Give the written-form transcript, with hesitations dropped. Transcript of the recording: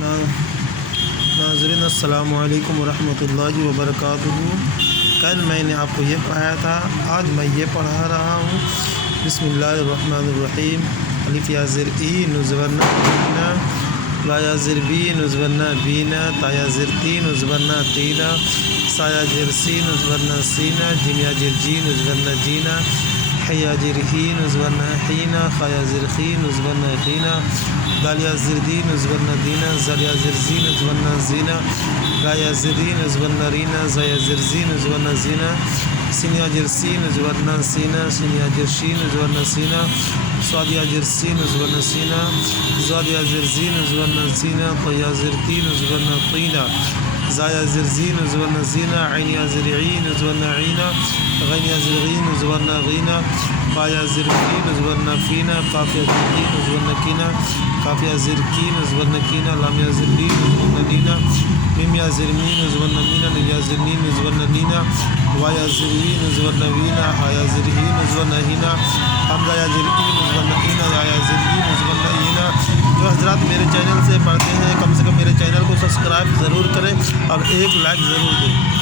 ناظرین السلام علیکم ورحمۃ اللہ وبرکاتہ۔ کل میں نے آپ کو یہ پڑھایا تھا، آج میں یہ پڑھا رہا ہوں۔ بسم اللہ الرحمن الرحیم۔ الف یا زر ای نزورنا بینا، لا یا زر بی نزورنا بینا، تا یا زر تی نزورنا تینا، سا یا زر سی نزورنا سینا، جیم یا زر جی نزورنا جینا، ح یا زر ہی نزورنا حینا، خا یا زر خی نزورنا خینا، دال یا زر دی نزورنا دینا، زل یا زر زی نزورنا زینا، را یا زر ری نزورنا رینا، ز یا زر زی نزورنا زینا، سین یا زر سی نزورنا سینا، شین یا زر شی نزورنا سینا، صاد یا زر سی نزورنا سینا، زاد یا زر زی نزورنا زینا، ط یا زر تی نزورنا طینا، زا یا زر زی نزورنا زینا، عین یا زر عی نزورنا عینا، غین یا زر غی نزورنا غینا، فا یا زر فی نزورنا فینا، قاف یا زر کی نزورنا کینا، کاف یا زر کی نزورنا کینا، لام یا زر لی نزورنا لینا، میم یا زر می نزورنا مینا، نون یا زر نی نزورنا نینا، وا یا زر وی نزورنا وینا، ہا یا زر ہی نزورنا ہینا، حمزہ یا زر ای نزورنا اینا، یا یا زر ای نزورنا اینا۔ جو حضرات میرے چینل سے پڑھتے ہیں کم سے کم میرے چینل کو سبسکرائب ضرور کریں اور ایک لائک ضرور دیں۔